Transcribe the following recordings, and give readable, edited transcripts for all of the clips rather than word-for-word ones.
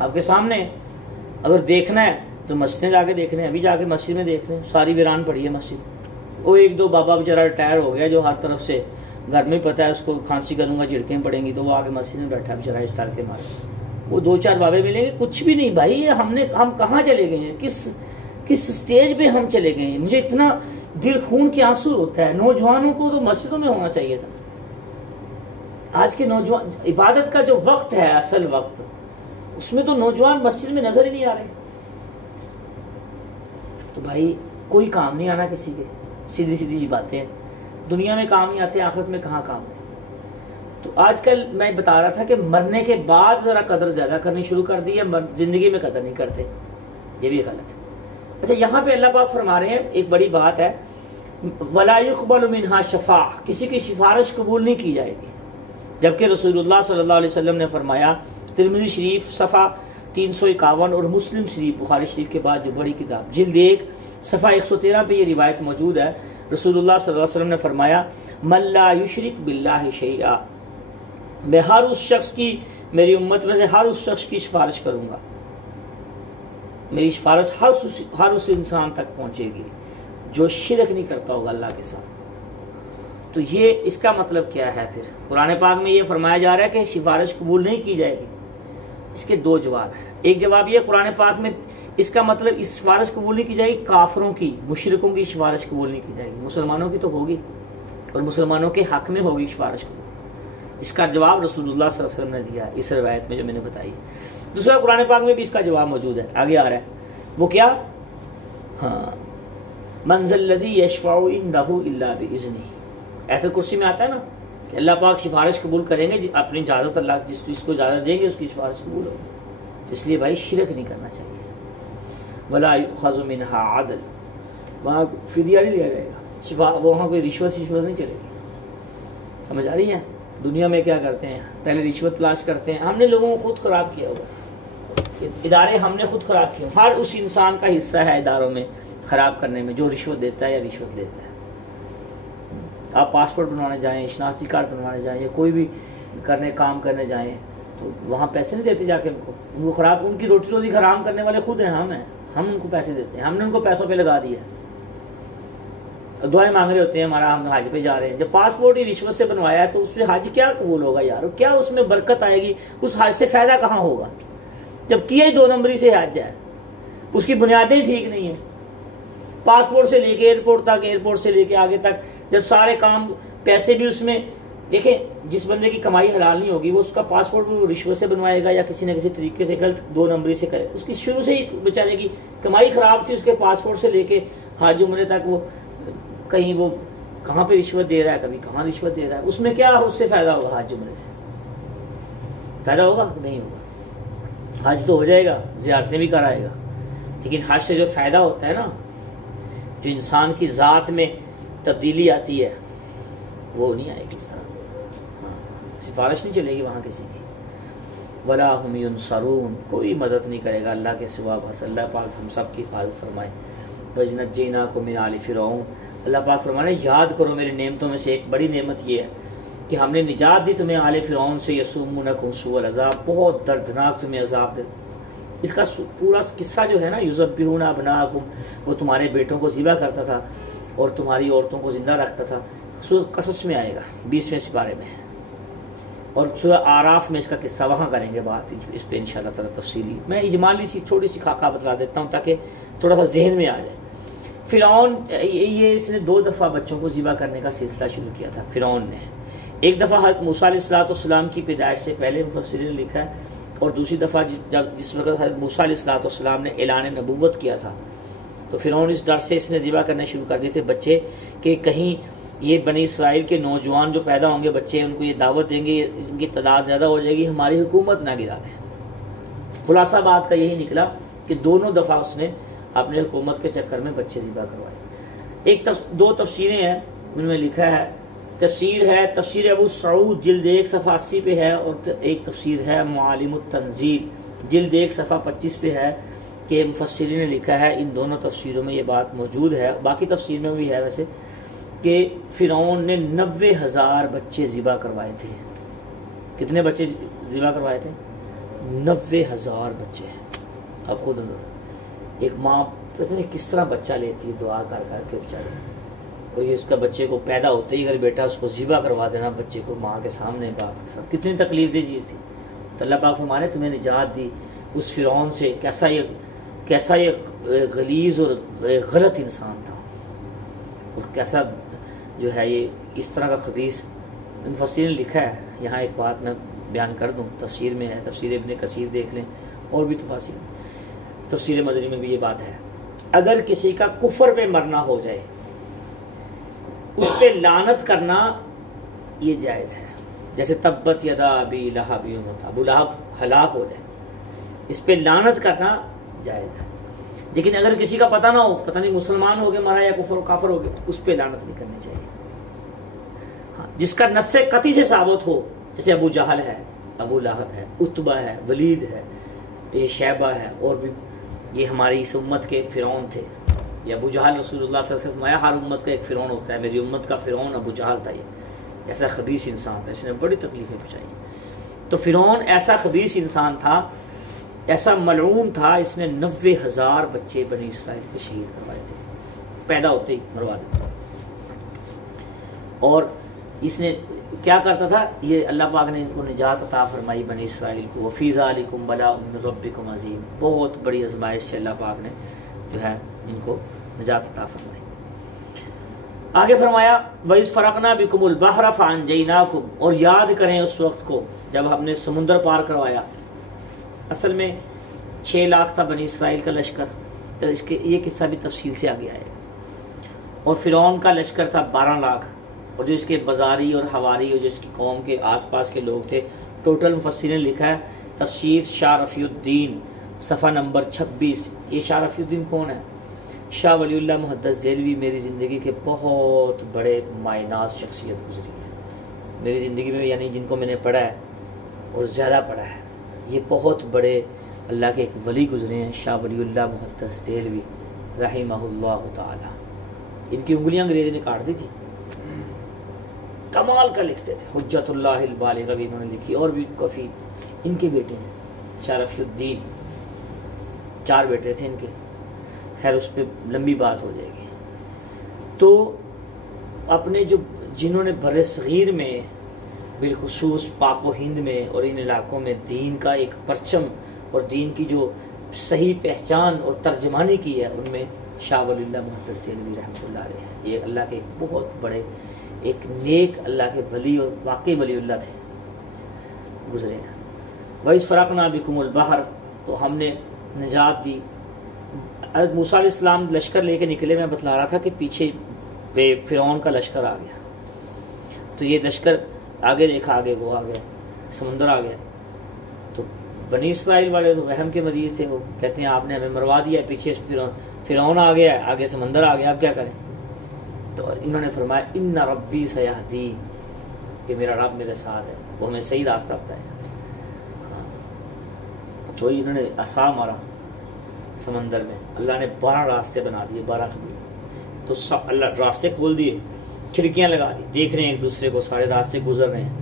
آپ کے سامنے ہے. اگر دیکھنا ہے تو مسجدیں جا کے دیکھ لیں, ابھی جا کے مسجد میں دیکھ لیں, ساری ویران پڑی ہے مسجد. وہ ایک دو بابا بیچارہ ریٹائر ہو گیا جو ہر طرف سے گھر میں پتہ ہے اس کو کھانسی کروں گا جھڑکیں پڑیں گی, تو وہ آ کے مسجد میں بیٹھا بیچارہ اس ڈال کے مارے. وہ دو چار بابے ملیں گے, کچھ بھی نہیں بھائی. ہم کہاں چلے گئے ہیں, کس سٹیج پہ ہم چلے گئے ہیں. مجھے اتنا دل خون کے آنسو ہوتا ہے. نوجوانوں کو تو مسجدوں میں ہونا چاہیے تھا. آج کے نوجوان عبادت کا جو وقت ہے, اصل وقت, اس میں تو نوجوان مسجد میں نظر ہی نہیں آ رہے. تو بھائی کوئی کام نہیں آنا کسی کے, سیدھی سیدھی باتیں ہیں. دنیا میں کام نہیں آتے, آخرت میں کہاں کام ہے. تو آج کل میں بتا رہا تھا کہ مرنے کے بعد ذرا قدر زیادہ کرنی شروع کر دی ہے, زندگی میں قدر نہیں کرتے. یہ بھی غلط ہے. اچھا, یہاں پہ اللہ پاک فرما رہے ہیں ایک بڑی بات ہے, وَلَا يُقْبَلُ مِنْهَا شَفَاعَةٌ, کسی کی سفارش قبول نہیں کی جائے گی. جبکہ رسول اللہ صلی اللہ علیہ وسلم نے فرمایا, ترمذی شریف صفحہ 351 اور مسلم شریف بخاری شریف کے بعد جو بڑی کتاب جلد 1 صفحہ 113 پہ یہ روایت موجود ہے. رسول اللہ صلی اللہ علیہ وسلم نے فرمایا, مَن لَا يُشْرِكْ بِاللَّهِ شَيْئًا, میں ہر اس شخص کی, میری امت میں سے ہر اس شخص کی سفارش کروں گا. میری سفارش ہر اس انسان تک پہنچے گی جو شرک نہیں کرتا ہوگا اللہ کے ساتھ. تو یہ اس کا مطلب کیا ہے؟ پھر قرآن پاک میں یہ فرمایا جا رہا ہے کہ سفارش قبول نہیں کی جائے گی. اس کے دو جواب ہیں. ایک جواب یہ, قرآن پاک میں اس کا مطلب اس سفارش قبول نہیں کی جائے گی, کافروں کی, مشرکوں کی سفارش قبول نہیں کی جائے گی. مسلمانوں کی تو ہوگی, اور مسلمانوں کے حق میں ہوگی سفارش قبول. اس کا جواب رسول اللہ صلی اللہ علیہ وسلم نے دیا اس روایت میں جو میں نے بتائی. دوسرا, قرآن پاک میں بھی اس کا جواب موجود ہے, آگے آ رہا ہے. وہ کیا؟ ہاں, من ذا الذی یشفع عندہ الا باذنہ. ایت کرسی میں آتا ہے نا کہ اللہ پاک سفارش قبول کریں گے اپنی اجازت, اللہ جس کو اجازت دیں گے اس کی سفارش قبول ہوگی. تو اس لیے بھائی شرک نہیں کرنا چاہیے. ولا یؤخذ منها عدل, وہاں فدیہ نہیں لیا جائے گا, وہاں کوئی رشوت نہیں چلے گی. سمجھ آ رہی ہے؟ دنیا میں کیا کرتے ہیں, پہلے رشوت تلاش کرتے ہیں. ہم نے لوگوں کو خود خراب کیا ہوا, ادارے ہم نے خود خراب کیے. ہر اس انسان کا حصہ ہے اداروں میں خراب کرنے میں جو رشوت دیتا ہے یا رشوت لیتا ہے. آپ پاسپورٹ بنوانے جائیں, شناختی کارڈ بنوانے جائیں, یا کوئی بھی کام کرنے جائیں, تو وہاں پیسے نہیں دیتے جا کے ان کو خراب, ان کی روٹی روزی حرام کرنے والے خود ہیں, ہم ان کو پیسے دیتے ہیں. ہم نے ان کو پیسوں پہ لگا دیا, دعائیں مانگ رہے ہوتے ہیں ہمارا, ہم حج پہ جا رہے ہیں. جب پاسپورٹ ہی رشوت سے بنوایا ہے تو اس پہ حج کیا قبول ہوگا یار؟ کیا اس میں برکت آئے گی؟ اس حج سے فائدہ کہاں ہوگا جب کیا ہی 2 نمبری سے حج ہے؟ اس کی بنیادیں ٹھیک نہیں ہیں. پاسپورٹ سے لے کے ایئرپورٹ تک, ایئرپورٹ سے لے کے آگے تک, جب سارے کام, پیسے بھی اس میں دیکھیں, جس بندے کی کمائی حلال نہیں ہوگی وہ اس کا پاسپورٹ بھی رشوت سے بنوائے گا یا کسی نہ کسی طریقے سے غلط 2 نمبری سے کرے. اس کی شروع سے ہی بیچارے کی کمائی خراب تھی, اس کے پاسپورٹ سے لے کے حج عمرے تک وہ کہیں وہ کہاں پہ رشوت دے رہا ہے, کبھی کہاں رشوت دے رہا ہے. اس میں کیا اس سے فائدہ ہوگا؟ حج عمرے سے فائدہ ہوگا کہ نہیں ہوگا؟ حج تو ہو جائے گا, زیارتیں بھی کرائے گا, لیکن حج سے جو فائدہ ہوتا ہے نا, جو انسان کی ذات میں تبدیلی آتی ہے, وہ نہیں آئے گی اس طرح. سفارش نہیں چلے گی وہاں کسی کی. ولا هم ينصرون, کوئی مدد نہیں کرے گا اللہ کے سوا. بس اللہ پاک ہم سب کی حفاظت فرمائے. وَنَجَّيْنَاكُم مِّنْ آلِ فِرْعَوْنَ, اللہ پاک فرمانے یاد کرو میری نعمتوں میں سے ایک بڑی نعمت یہ ہے کہ ہم نے نجات دی تمہیں آل فرعون سے. یسومونکم سوء العذاب, بہت دردناک تمہیں عذاب دے. اس کا پورا قصہ جو ہے نا, یذبحون ابناءکم, وہ تمہارے بیٹوں کو ذبح کرتا تھا اور تمہاری عورتوں کو زندہ رکھتا تھا. سورہ قصص میں آئے گا 20ویں سپارے میں, اور سورہ آراف میں اس کا قصہ, وہاں کریں گے بات اس پہ انشاءاللہ تعالی تفصیلی. میں اجمالی سی تھوڑی سی خاکہ بتلا دیتا ہوں تاکہ تھوڑا سا ذہن میں آ جائے. فرعون, یہ اس نے 2 دفعہ بچوں کو ذبح کرنے کا سلسلہ شروع کیا تھا فرعون نے. ایک دفعہ حضرت موسیٰ علیہ السلام کی پیدائش سے پہلے مفسرین نے لکھا ہے, اور دوسری دفعہ جس وقت حضرت موسیٰ علیہ السلام نے اعلان نبوت کیا تھا, تو فرعون اس ڈر سے اس نے ذبح کرنے شروع کر دیے تھے بچے کہ کہیں یہ بنی اسرائیل کے نوجوان جو پیدا ہوں گے بچے, ان کو یہ دعوت دیں گے, ان کی تعداد زیادہ ہو جائے گی, ہماری حکومت نہ گرا دیں. خلاصہ بات کا یہی نکلا کہ دونوں دفعہ اس نے اپنے حکومت کے چکر میں بچے ذبح کروائے. ایک 2 تفسیریں ہیں ان میں لکھا ہے. تفسیر ہے تفسیر ابو سعود جلد 1 صفحہ 80 پہ ہے, اور ایک تفسیر ہے معالم التنزیل جلد 1 صفحہ 25 پہ ہے کہ مفسرین نے لکھا ہے. ان دونوں تفسیروں میں یہ بات موجود ہے, باقی تفسیر میں بھی ہے ویسے, کہ فرعون نے 90,000 بچے ذبح کروائے تھے. کتنے بچے ذبح کروائے تھے؟ 90,000 بچے ہیں. اب خود ایک ماں پتہ نہیں کس طرح بچہ لیتی ہے دعا کر کر کے بیچارے. کوئی اس کا بچے کو پیدا ہوتے ہی اگر بیٹا اس کو ذبح کروا دینا بچے کو ماں کے سامنے باپ کے ساتھ، کتنی تکلیف دہ چیز تھی. تو اللہ پاک فرمانے تمہیں نجات دی اس فرعون سے. کیسا یہ غلیظ اور غلط انسان تھا، اور کیسا جو ہے یہ اس طرح کا خبیث. مفسرین نے لکھا ہے، یہاں ایک بات میں بیان کر دوں، تفسیر میں ہے، تفسیر ابن کثیر دیکھ لیں اور بھی تفاسیر، تفسیر مدنی میں بھی یہ بات ہے. اگر کسی کا کفر پہ مرنا ہو جائے اس پہ لعنت کرنا یہ جائز ہے. جیسے تبت یدا ابی لہب وتب، ابو لہب ہلاک ہو جائے اس پہ لعنت کرنا جائز ہے. لیکن اگر کسی کا پتہ نہ ہو، پتہ نہیں مسلمان ہو کے مرا یا کافر ہو گیا، اس پہ لعنت نہیں کرنی چاہیے. ہاں جس کا نص قطعی سے ثابت ہو، جیسے ابو جہل ہے، ابو لہب ہے، عتبہ ہے، ولید ہے، یہ شیبہ ہے، اور بھی یہ ہماری اس امت کے فرعون تھے. یہ ابو جہل رسول اللہ صلی اللہ علیہ وسلم فرمایا ہر امت کا ایک فرعون ہوتا ہے، میری امت کا فرعون ابو جہل تھا. یہ ایسا خبیث انسان تھا، اس نے بڑی تکلیفیں پہنچائی. تو فرعون ایسا خبیث انسان تھا، ایسا ملعون تھا، اس نے 90,000 بچے بنی اسرائیل کے شہید کروائے تھے، پیدا ہوتے ہی مروا دیتے. اور اس نے کیا کرتا تھا، یہ اللہ پاک نے ان کو نجات عطا فرمائی بنی اسرائیل کو. وفی ذالکم بلاء من ربکم عظیم، بہت بڑی آزمائش سے اللہ پاک نے جو ہے ان کو نجات عطا فرمائی. آگے فرمایا وَإِذْ فَرَقْنَا بِكُمُ الْبَحْرَ فَأَنْجَيْنَاكُمْ، اور یاد کریں اس وقت کو جب ہم نے سمندر پار کروایا. اصل میں 6 لاکھ تھا بنی اسرائیل کا لشکر، تو اس کے یہ قصہ بھی تفصیل سے آگے آئے گا. اور فرعون کا لشکر تھا 12 لاکھ، اور جو اس کے بازاری اور حواری اور جو اس کی قوم کے آس پاس کے لوگ تھے. ٹوٹل مفسرین نے لکھا ہے، تفسیر شاہ رفیع الدین صفحہ نمبر 26. یہ شاہ رفیع الدین کون ہے؟ شاہ ولی اللہ محدث دہلوی میری زندگی کے بہت بڑے مائناز شخصیت گزری ہے میری زندگی میں، یعنی جن کو میں نے پڑھا ہے اور زیادہ پڑھا ہے. یہ بہت بڑے اللہ کے ایک ولی گزرے ہیں، شاہ ولی اللہ محدث دہلوی رحمہ اللہ تعالی. ان کی انگلیاں انگریزی نے کاٹ دی تھی، کمال کا لکھتے تھے. حجت اللہ البالغہ بھی انہوں نے لکھی، اور بھی کافی. ان کے بیٹے ہیں شاہ رفیع الدین، 4 بیٹے تھے ان کے. خیر اس پہ لمبی بات ہو جائے گی. تو اپنے جنہوں نے بر صغیر میں بالخصوص پاک و ہند میں اور ان علاقوں میں دین کا ایک پرچم اور دین کی جو صحیح پہچان اور ترجمانی کی ہے، ان میں شاہ ولی اللہ محدث دہلوی رحمۃ اللہ علیہ ہیں. یہ اللہ کے ایک بہت بڑے ایک نیک اللہ کے ولی اور واقعی ولی اللہ تھے، گزرے ہیں. وَإِذْ فَرَقْنَا بِكُمُ الْبَحْرَ، تو ہم نے نجات دی. حضرت موسیٰ علیہ السلام لشکر لے کے نکلے، میں بتلا رہا تھا کہ پیچھے پہ فرعون کا لشکر آ گیا. تو یہ لشکر آگے دیکھا، آگے وہ آ گیا، سمندر آ گیا. تو بنی اسرائیل والے تو وہم کے مریض تھے، وہ کہتے ہیں آپ نے ہمیں مروا دیا، پیچھے فرعون آ گیا، آگے سمندر آ گیا، اب کیا کریں. تو انہوں نے فرمایا ان ربی سیہدی، کہ میرا رب میرے ساتھ ہے، وہ ہمیں صحیح راستہ بتائے گا. تو انہوں نے عصا مارا سمندر میں، اللہ نے 12 راستے بنا دیے، 12 قبیلے. تو اللہ راستے کھول دیے، کھڑکیاں لگا دی، دیکھ رہے ہیں ایک دوسرے کو، سارے راستے گزر رہے ہیں.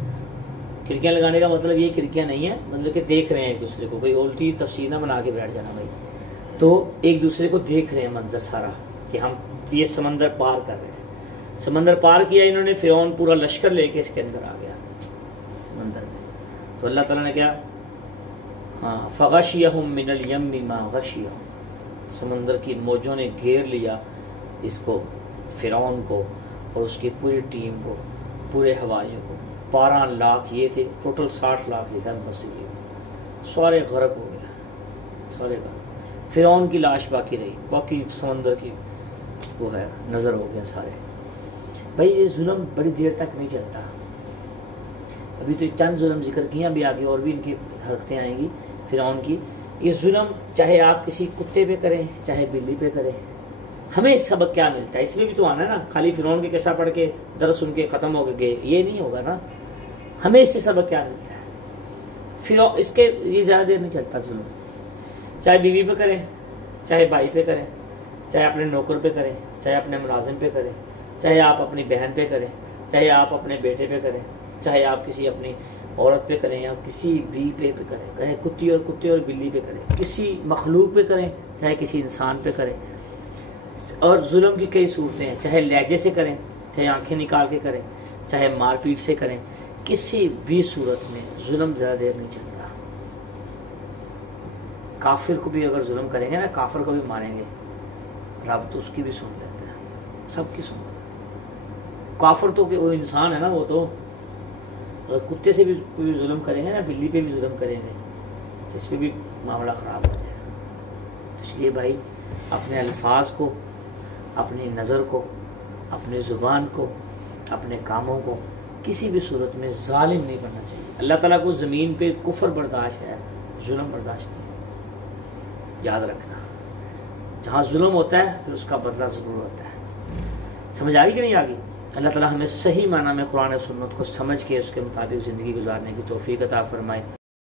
کھڑکیاں لگانے کا مطلب یہ کھڑکیاں نہیں ہیں، مطلب کہ دیکھ رہے ہیں ایک دوسرے کو، کوئی الٹی تفسیر نہ بنا کے بیٹھ جانا بھائی. تو ایک دوسرے کو دیکھ رہے ہیں منظر سارا کہ ہم یہ سمندر پار کر رہے ہیں. سمندر پار کیا انہوں نے، فرعون پورا لشکر لے کے اس کے اندر آ گیا سمندر میں. تو اللہ تعالیٰ نے کیا، ہاں فغشیہم من الیم ما غشیہم، سمندر کی موجوں نے گھیر لیا اس کو، فرعون کو اور اس کی پوری ٹیم کو، پورے حواریوں کو. 12 لاکھ یہ تھے، ٹوٹل 60 لاکھ لکھا مفسرین، سارے غرق ہو گیا، سارے غرق. فرعون کی لاش باقی رہی، باقی سمندر کی وہ ہے نظر ہو گیا سارے. بھائی یہ ظلم بڑی دیر تک نہیں چلتا. ابھی تو چند ظلم ذکر کیا، بھی آگے اور بھی ان کی حرکتیں آئیں گی فرعون کی. یہ ظلم چاہے آپ کسی کتے پہ کریں چاہے بلی پہ کریں، ہمیں سبق کیا ملتا ہے؟ اس میں بھی تو آنا ہے نا. خالی فرعون کے قصہ پڑھ کے درس سن کے ختم ہو گئے یہ نہیں ہوگا نا. ہمیں اس سے سبق کیا ملتا ہے؟ فرعون اس کے یہ زیادہ دیر نہیں چلتا ظلم. چاہے بیوی پہ کریں، چاہے بھائی پہ کریں، چاہے اپنے نوکر پہ کریں، چاہے اپنے ملازم پہ کریں، چاہے آپ اپنی بہن پہ کریں، چاہے آپ اپنے بیٹے پہ کریں، چاہے آپ کسی اپنی عورت پہ کریں یا کسی بھی پہ کریں، کہیں کتی اور بلی پہ کریں، کسی مخلوق پہ کریں چاہے کسی انسان پہ کریں. اور ظلم کی کئی صورتیں ہیں، چاہے لہجے سے کریں، چاہے آنکھیں نکال کے کریں، چاہے مار پیٹ سے کریں، کسی بھی صورت میں ظلم زیادہ دیر نہیں چلتا. کافر کو بھی اگر ظلم کریں گے نا، کافر کو بھی ماریں گے، رب تو اس کی بھی سن لیتا ہے، سب کی سن لیتا ہے. کافر تو کہ وہ انسان ہے نا، وہ تو اگر کتے سے بھی ظلم کریں گے نا، بلی پہ بھی ظلم کریں گے تو اس پہ بھی معاملہ خراب ہو جائے گا. اس لیے بھائی اپنے الفاظ کو، اپنی نظر کو، اپنی زبان کو، اپنے کاموں کو کسی بھی صورت میں ظالم نہیں بننا چاہیے. اللہ تعالیٰ کو زمین پہ کفر برداشت ہے، ظلم برداشت نہیں. یاد رکھنا، جہاں ظلم ہوتا ہے پھر اس کا بدلہ ضرور ہوتا ہے. سمجھ آ گئی کہ نہیں آ گئی؟ اللہ تعالیٰ ہمیں صحیح معنی میں قرآن و سنت کو سمجھ کے اس کے مطابق زندگی گزارنے کی توفیق عطا فرمائے.